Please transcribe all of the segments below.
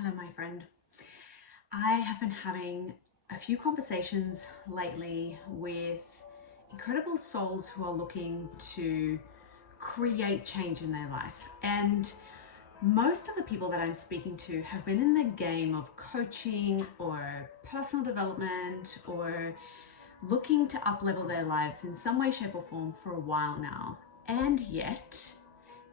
Hello, my friend. I have been having a few conversations lately with incredible souls who are looking to create change in their life. And most of the people that I'm speaking to have been in the game of coaching or personal development or looking to up-level their lives in some way, shape, or form for a while now. And yet,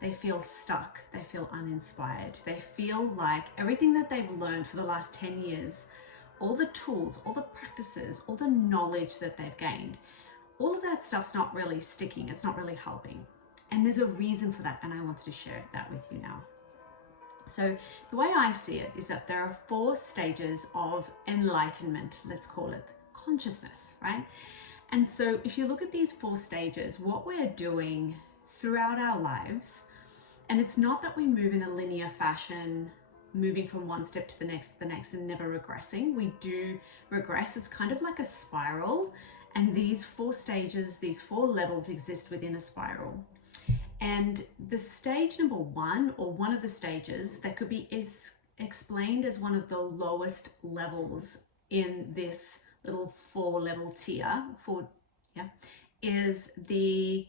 they feel stuck, they feel uninspired, they feel like everything that they've learned for the last 10 years, all the tools, all the practices, all the knowledge that they've gained, all of that stuff's not really sticking, it's not really helping. And there's a reason for that, and I wanted to share that with you now. So the way I see it is that there are 4 stages of enlightenment, let's call it consciousness, right? And so if you look at these 4 stages, what we're doing throughout our lives, and it's not that we move in a linear fashion, moving from one step to the next, and never regressing. We do regress. It's kind of like a spiral, and these 4 stages, these 4 levels exist within a spiral. And the stage number 1, or one of the stages that could be explained as one of the lowest levels in this little 4-level tier, is the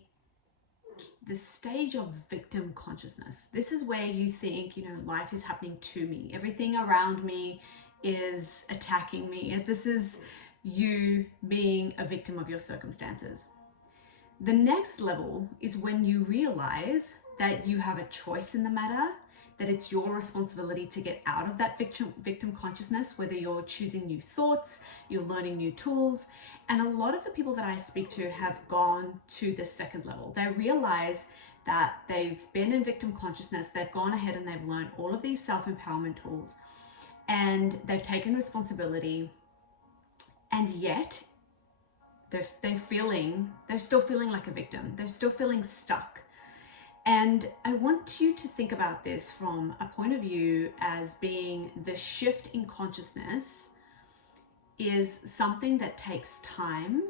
stage of victim consciousness. This is where you think, life is happening to me. Everything around me is attacking me. This is you being a victim of your circumstances. The next level is when you realize that you have a choice in the matter, that it's your responsibility to get out of that victim consciousness, whether you're choosing new thoughts, you're learning new tools. And a lot of the people that I speak to have gone to the second level. They realize that they've been in victim consciousness, they've gone ahead and they've learned all of these self-empowerment tools, and they've taken responsibility, and yet they're still feeling like a victim. They're still feeling stuck. And I want you to think about this from a point of view as being the shift in consciousness is something that takes time,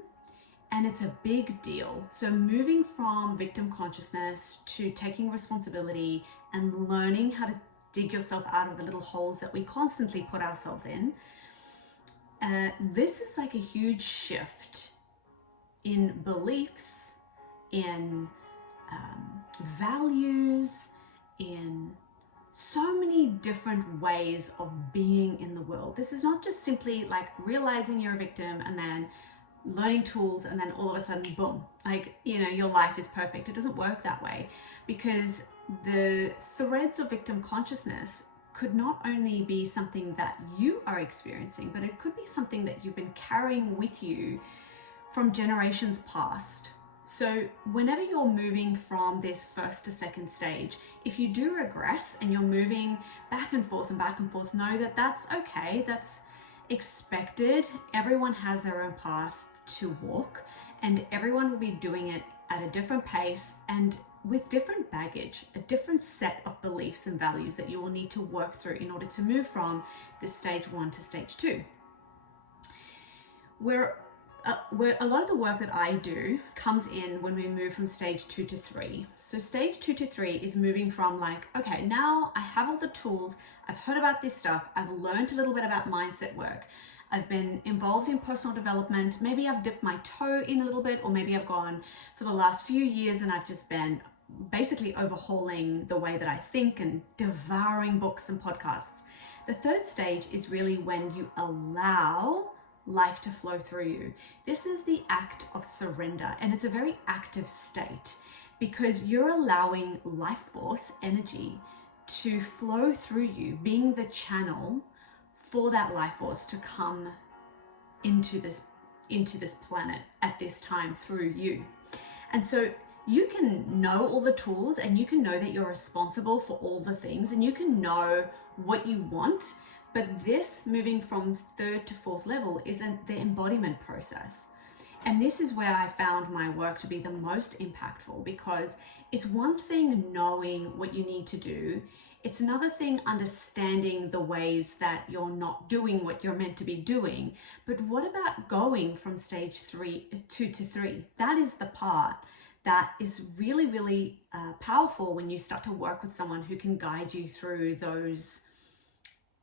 and it's a big deal. So moving from victim consciousness to taking responsibility and learning how to dig yourself out of the little holes that we constantly put ourselves in, this is like a huge shift in beliefs, in values, in so many different ways of being in the world. This is not just simply like realizing you're a victim and then learning tools and then all of a sudden, boom, your life is perfect. It doesn't work that way, because the threads of victim consciousness could not only be something that you are experiencing, but it could be something that you've been carrying with you from generations past. So whenever you're moving from this first to second stage, if you do regress and you're moving back and forth, know that that's okay. That's expected. Everyone has their own path to walk, and everyone will be doing it at a different pace and with different baggage, a different set of beliefs and values that you will need to work through in order to move from this stage 1 to stage 2. Where a lot of the work that I do comes in when we move from stage 2 to 3. So stage 2 to 3 is moving from okay, now I have all the tools, I've heard about this stuff, I've learned a little bit about mindset work, I've been involved in personal development, maybe I've dipped my toe in a little bit, or maybe I've gone for the last few years and I've just been basically overhauling the way that I think and devouring books and podcasts. The third stage is really when you allow life to flow through you. This is the act of surrender, and it's a very active state because you're allowing life force energy to flow through you, being the channel for that life force to come into this planet at this time through you. And so you can know all the tools, and you can know that you're responsible for all the things, and you can know what you want. But this moving from 3rd to 4th level is the embodiment process. And this is where I found my work to be the most impactful, because it's one thing knowing what you need to do. It's another thing understanding the ways that you're not doing what you're meant to be doing. But what about going from stage 2 to 3? That is the part that is really, really powerful when you start to work with someone who can guide you through those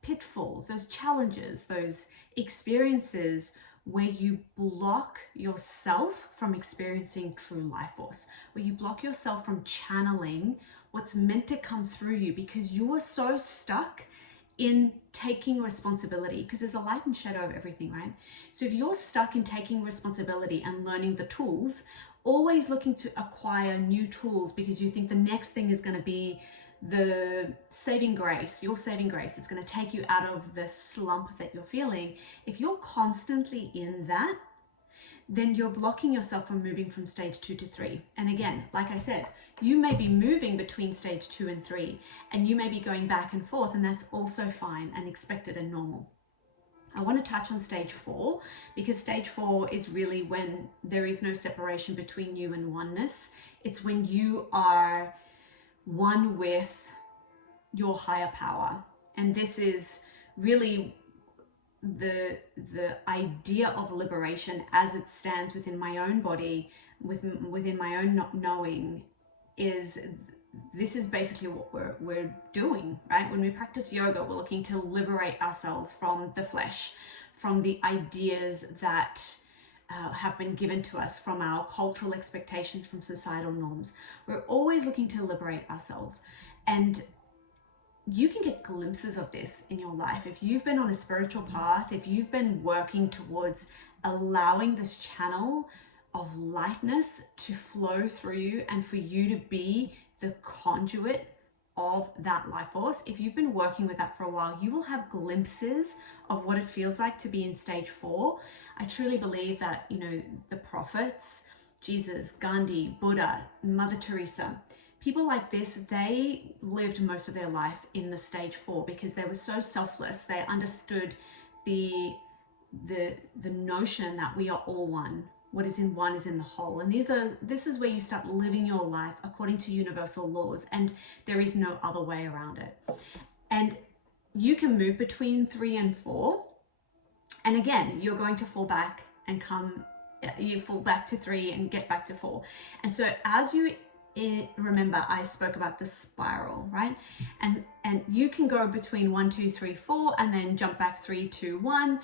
pitfalls, those challenges, those experiences where you block yourself from experiencing true life force, where you block yourself from channeling what's meant to come through you because you are so stuck in taking responsibility, because there's a light and shadow of everything, right? So if you're stuck in taking responsibility and learning the tools, always looking to acquire new tools because you think the next thing is going to be the saving grace, your saving grace, it's going to take you out of the slump that you're feeling. If you're constantly in that, then you're blocking yourself from moving from stage 2 to 3. And again, like I said, you may be moving between stage 2 and 3, and you may be going back and forth, and that's also fine and expected and normal. I want to touch on stage 4 because stage 4 is really when there is no separation between you and oneness. It's when you are one with your higher power. And this is really the idea of liberation as it stands within my own body, within my own knowing, is this is basically what we're doing, right? When we practice yoga, we're looking to liberate ourselves from the flesh, from the ideas that have been given to us, from our cultural expectations, from societal norms. We're always looking to liberate ourselves. And you can get glimpses of this in your life. If you've been on a spiritual path, if you've been working towards allowing this channel of lightness to flow through you and for you to be the conduit of that life force, if you've been working with that for a while, you will have glimpses of what it feels like to be in stage 4. I truly believe that, the prophets, Jesus, Gandhi, Buddha, Mother Teresa, people like this, they lived most of their life in the stage 4 because they were so selfless. They understood the notion that we are all one. What is in one is in the whole. And this is where you start living your life according to universal laws, and there is no other way around it. And you can move between 3 and 4. And again, you're going to fall back and you fall back to 3 and get back to 4. And so as you remember, I spoke about the spiral, right? And you can go between 1, 2, 3, 4, and then jump back 3, 2, 1.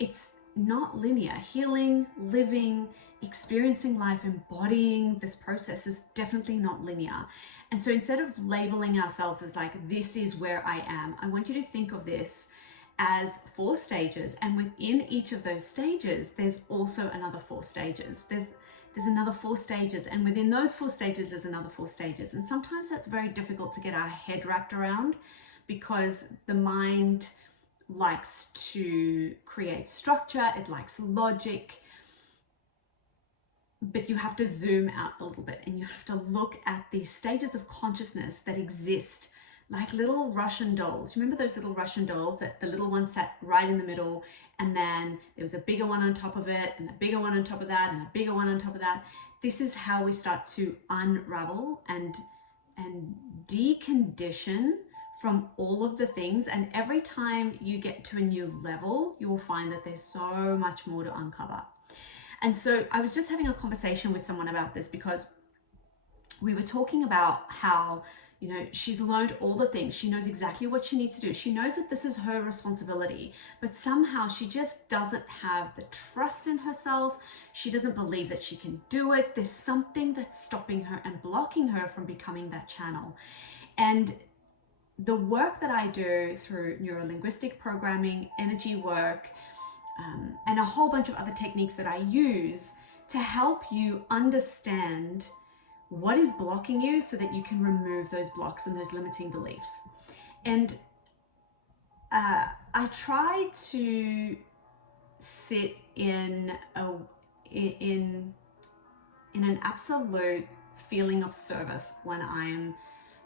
It's not linear. Healing, living, experiencing life, embodying this process is definitely not linear. And so instead of labeling ourselves as like, this is where I am, I want you to think of this as 4 stages. And within each of those stages, there's also another 4 stages. There's another 4 stages. And within those 4 stages, there's another 4 stages. And sometimes that's very difficult to get our head wrapped around because the mind likes to create structure, it likes logic, but you have to zoom out a little bit and you have to look at these stages of consciousness that exist like little Russian dolls. Remember those little Russian dolls that the little one sat right in the middle, and then there was a bigger one on top of it, and a bigger one on top of that, and a bigger one on top of that. This is how we start to unravel and decondition from all of the things. And every time you get to a new level, you will find that there's so much more to uncover. And so I was just having a conversation with someone about this because we were talking about how, she's learned all the things. She knows exactly what she needs to do. She knows that this is her responsibility, but somehow she just doesn't have the trust in herself. She doesn't believe that she can do it. There's something that's stopping her and blocking her from becoming that channel. And the work that I do through neuro-linguistic programming, energy work, and a whole bunch of other techniques that I use to help you understand what is blocking you so that you can remove those blocks and those limiting beliefs. And I try to sit in an absolute feeling of service when I'm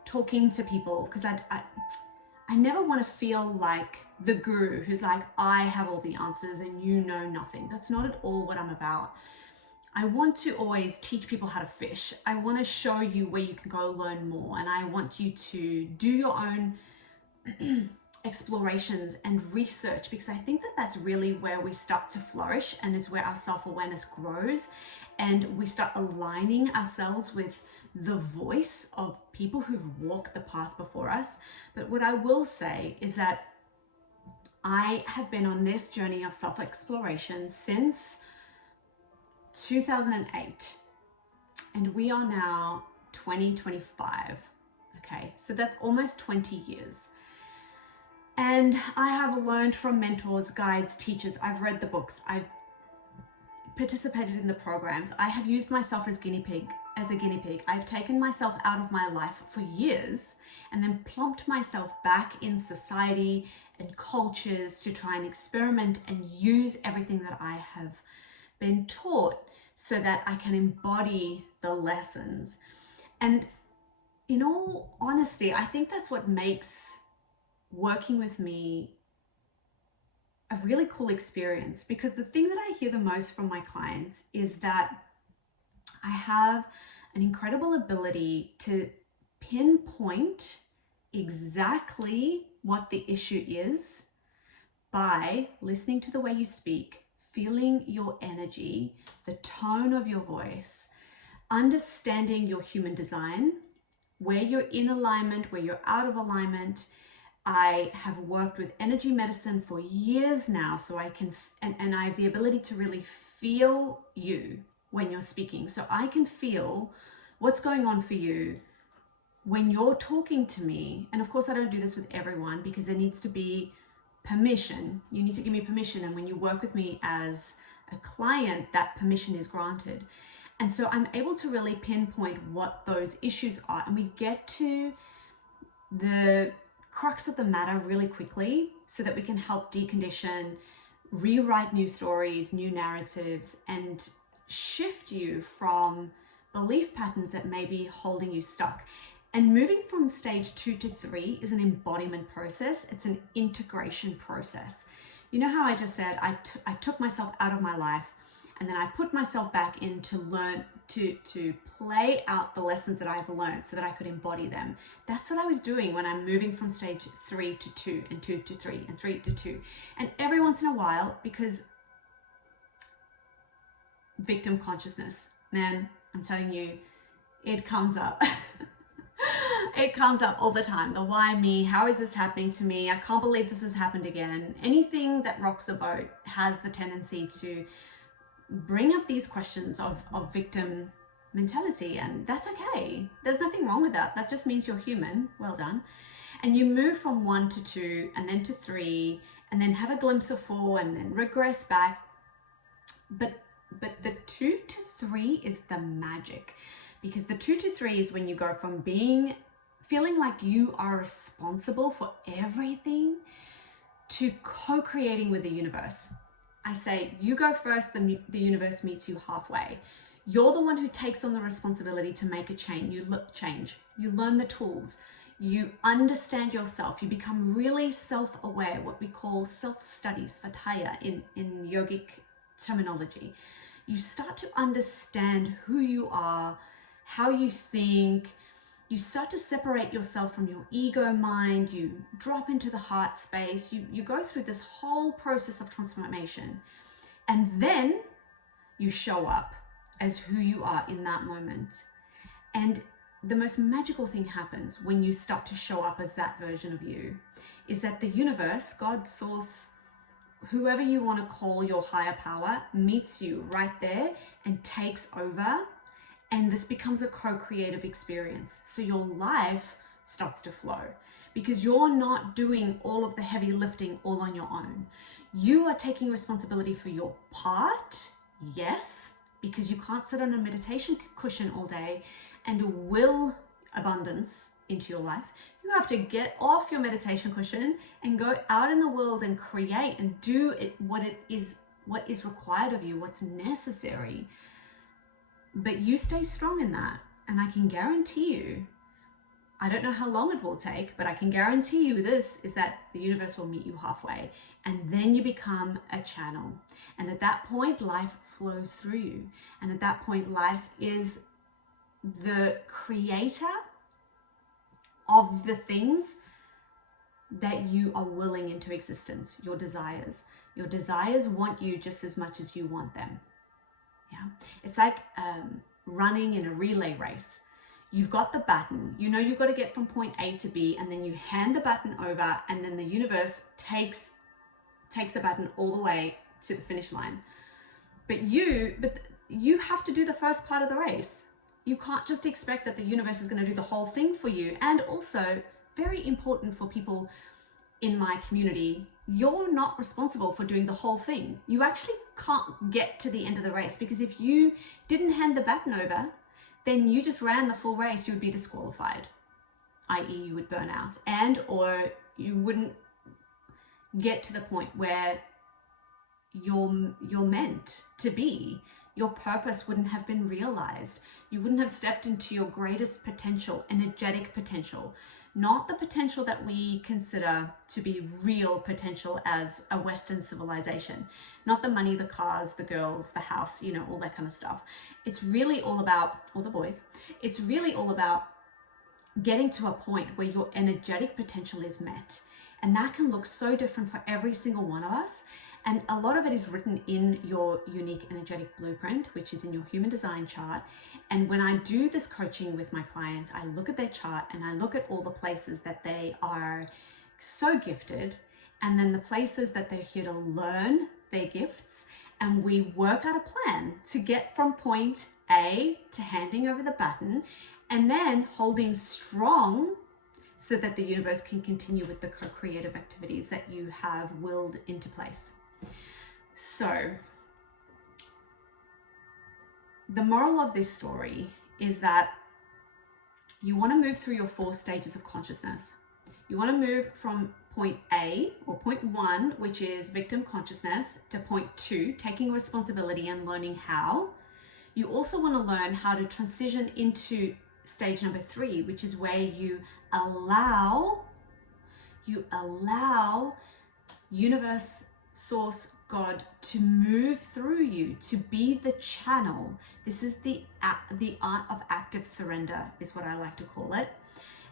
talking to people, because I never want to feel like the guru who's like, I have all the answers and you know nothing. That's not at all what I'm about. I want to always teach people how to fish. I want to show you where you can go learn more, and I want you to do your own explorations and research, because I think that that's really where we start to flourish and is where our self-awareness grows, and we start aligning ourselves with the voice of people who've walked the path before us. But what I will say is that I have been on this journey of self-exploration since 2008, and we are now 2025. Okay, so that's almost 20 years. And I have learned from mentors, guides, teachers. I've read the books. I've participated in the programs. I have used myself as a guinea pig. I've taken myself out of my life for years and then plumped myself back in society and cultures to try and experiment and use everything that I have been taught so that I can embody the lessons. And in all honesty, I think that's what makes working with me a really cool experience, because the thing that I hear the most from my clients is that I have an incredible ability to pinpoint exactly what the issue is by listening to the way you speak, feeling your energy, the tone of your voice, understanding your human design, where you're in alignment, where you're out of alignment. I have worked with energy medicine for years now, so I can, and I have the ability to really feel you when you're speaking. So I can feel what's going on for you when you're talking to me. And of course, I don't do this with everyone because there needs to be permission. You need to give me permission. And when you work with me as a client, that permission is granted. And so I'm able to really pinpoint what those issues are. And we get to the crux of the matter really quickly so that we can help decondition, rewrite new stories, new narratives, and shift you from belief patterns that may be holding you stuck. And moving from stage 2 to 3 is an embodiment process. It's an integration process. You know how I just said I took myself out of my life and then I put myself back in to learn, to play out the lessons that I've learned so that I could embody them. That's what I was doing when I'm moving from stage 3 to 2 and 2 to 3 and 3 to 2. And every once in a while, because victim consciousness, man, I'm telling you, it comes up. It comes up all the time. The why me? How is this happening to me? I can't believe this has happened again. Anything that rocks the boat has the tendency to bring up these questions of victim mentality, and that's okay. There's nothing wrong with that. That just means you're human. Well done. And you move from 1 to 2 and then to 3 and then have a glimpse of 4 and then regress back. But the 2 to 3 is the magic, because the 2 to 3 is when you go from feeling like you are responsible for everything to co-creating with the universe. I say, you go first, the universe meets you halfway. You're the one who takes on the responsibility to make a change. You learn the tools. You understand yourself. You become really self-aware, what we call self-studies, fataya in yogic terminology. You start to understand who you are, how you think. You start to separate yourself from your ego mind. You drop into the heart space. You go through this whole process of transformation. And then you show up as who you are in that moment. And the most magical thing happens when you start to show up as that version of you, is that the universe, God, source, whoever you want to call your higher power, meets you right there and takes over. And this becomes a co-creative experience. So your life starts to flow because you're not doing all of the heavy lifting all on your own. You are taking responsibility for your part, yes, because you can't sit on a meditation cushion all day and will abundance into your life. You have to get off your meditation cushion and go out in the world and create and do it what is required of you, what's necessary. But you stay strong in that, and I can guarantee you, I don't know how long it will take, but I can guarantee you this, is that the universe will meet you halfway, and then you become a channel. And at that point, life flows through you. And at that point, life is the creator of the things that you are willing into existence, your desires. Your desires want you just as much as you want them. Yeah, it's like running in a relay race. You've got the baton, you know you've got to get from point A to B, and then you hand the baton over, and then the universe takes takes the baton all the way to the finish line. But you have to do the first part of the race. You can't just expect that the universe is going to do the whole thing for you. And also, very important for people in my community, you're not responsible for doing the whole thing. You actually can't get to the end of the race, because if you didn't hand the baton over, then you just ran the full race, you would be disqualified, i.e. you would burn out, and or you wouldn't get to the point where you're meant to be. Your purpose wouldn't have been realized. You wouldn't have stepped into your greatest potential, energetic potential, not the potential that we consider to be real potential as a Western civilization, not the money, the cars, the girls, the house, you know, all that kind of stuff. It's really all about, or the boys, it's really all about getting to a point where your energetic potential is met. And that can look so different for every single one of us. And a lot of it is written in your unique energetic blueprint, which is in your human design chart. And when I do this coaching with my clients, I look at their chart and I look at all the places that they are so gifted, and then the places that they're here to learn their gifts. And we work out a plan to get from point A to handing over the baton, and then holding strong so that the universe can continue with the co-creative activities that you have willed into place. So the moral of this story is that you want to move through your 4 stages of consciousness. You want to move from point A, or point 1, which is victim consciousness, to point 2, taking responsibility and learning how. You also want to learn how to transition into stage number 3, which is where you allow universe, source, God to move through you, to be the channel. This is the art of active surrender, is what I like to call it.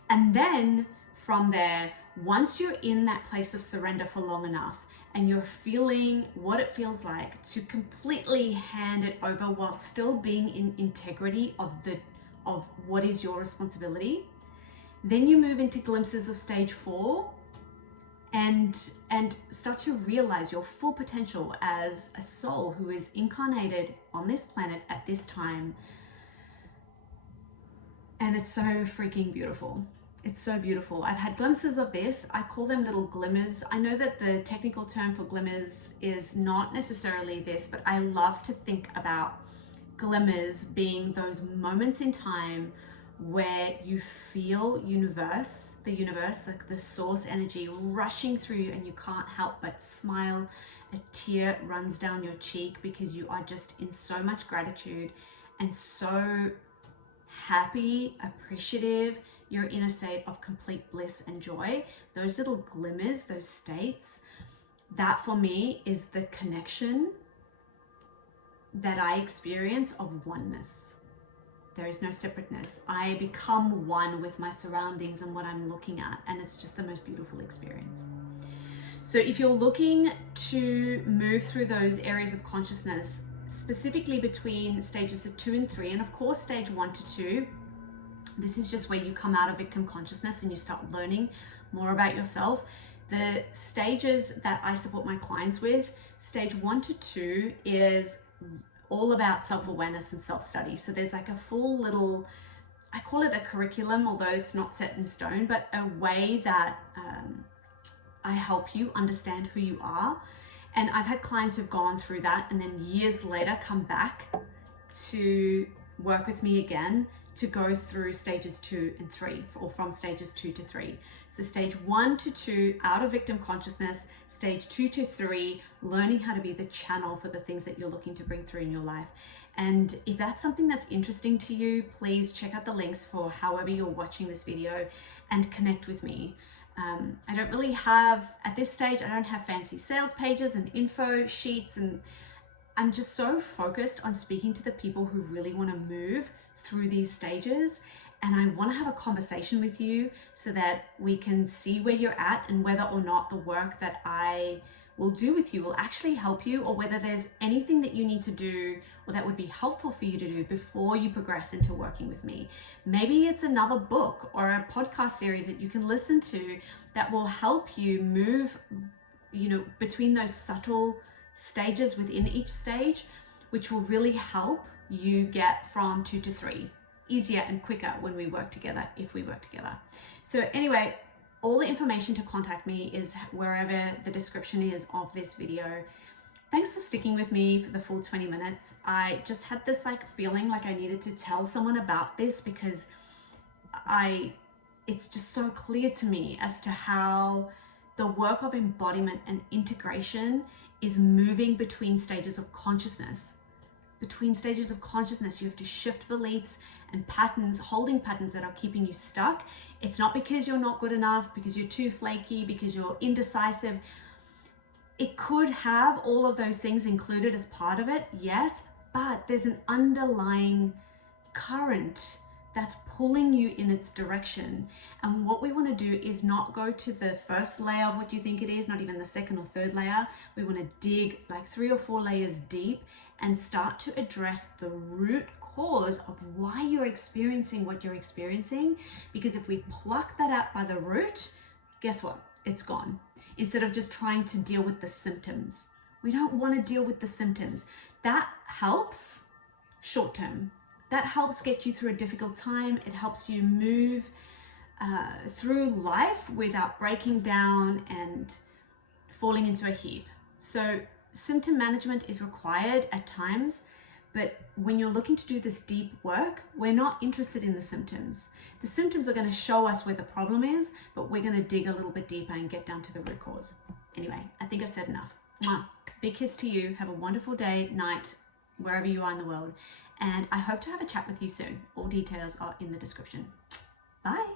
And then from there, once you're in that place of surrender for long enough, and you're feeling what it feels like to completely hand it over while still being in integrity of what is your responsibility, then you move into glimpses of stage 4 and start to realize your full potential as a soul who is incarnated on this planet at this time. And it's so freaking beautiful. It's so beautiful. I've had glimpses of this. I call them little glimmers. I know that the technical term for glimmers is not necessarily this, but I love to think about glimmers being those moments in time where you feel the universe, the source energy rushing through you, and you can't help but smile. A tear runs down your cheek because you are just in so much gratitude and so happy, appreciative. You're in a state of complete bliss and joy. Those little glimmers, those states, that for me is the connection that I experience of oneness. There is no separateness. I become one with my surroundings and what I'm looking at, and it's just the most beautiful experience. So if you're looking to move through those areas of consciousness, specifically between stages of 2 and 3, and of course stage 1 to 2, this is just where you come out of victim consciousness and you start learning more about yourself. The stages that I support my clients with, stage 1 to 2 is all about self-awareness and self-study. So there's like a full little, I call it a curriculum, although it's not set in stone, but a way that I help you understand who you are. And I've had clients who've gone through that and then years later come back to work with me again to go through stages 2 and 3, or from stages 2 to 3. So stage 1 to 2, out of victim consciousness, stage 2 to 3, learning how to be the channel for the things that you're looking to bring through in your life. And if that's something that's interesting to you, please check out the links for however you're watching this video and connect with me. I don't really have, at this stage, I don't have fancy sales pages and info sheets, and I'm just so focused on speaking to the people who really want to move through these stages, and I want to have a conversation with you so that we can see where you're at and whether or not the work that I will do with you will actually help you, or whether there's anything that you need to do or that would be helpful for you to do before you progress into working with me. Maybe it's another book or a podcast series that you can listen to that will help you move between those subtle stages within each stage, which will really help you get from 2 to 3 easier and quicker when we work together, if we work together. So anyway, all the information to contact me is wherever the description is of this video. Thanks for sticking with me for the full 20 minutes. I just had this feeling like I needed to tell someone about this, because it's just so clear to me as to how the work of embodiment and integration is moving between stages of consciousness. Between stages of consciousness, you have to shift beliefs and patterns, holding patterns that are keeping you stuck. It's not because you're not good enough, because you're too flaky, because you're indecisive. It could have all of those things included as part of it, yes, but there's an underlying current that's pulling you in its direction. And what we want to do is not go to the first layer of what you think it is, not even the second or third layer. We want to dig 3 or 4 layers deep and start to address the root cause of why you're experiencing what you're experiencing. Because if we pluck that out by the root, guess what? It's gone. Instead of just trying to deal with the symptoms. We don't want to deal with the symptoms. That helps short term. That helps get you through a difficult time. It helps you move through life without breaking down and falling into a heap. So symptom management is required at times, but when you're looking to do this deep work, we're not interested in the symptoms. The symptoms are going to show us where the problem is, but we're going to dig a little bit deeper and get down to the root cause. Anyway, I think I've said enough. Mwah. Big kiss to you. Have a wonderful day, night, wherever you are in the world. And I hope to have a chat with you soon. All details are in the description. Bye.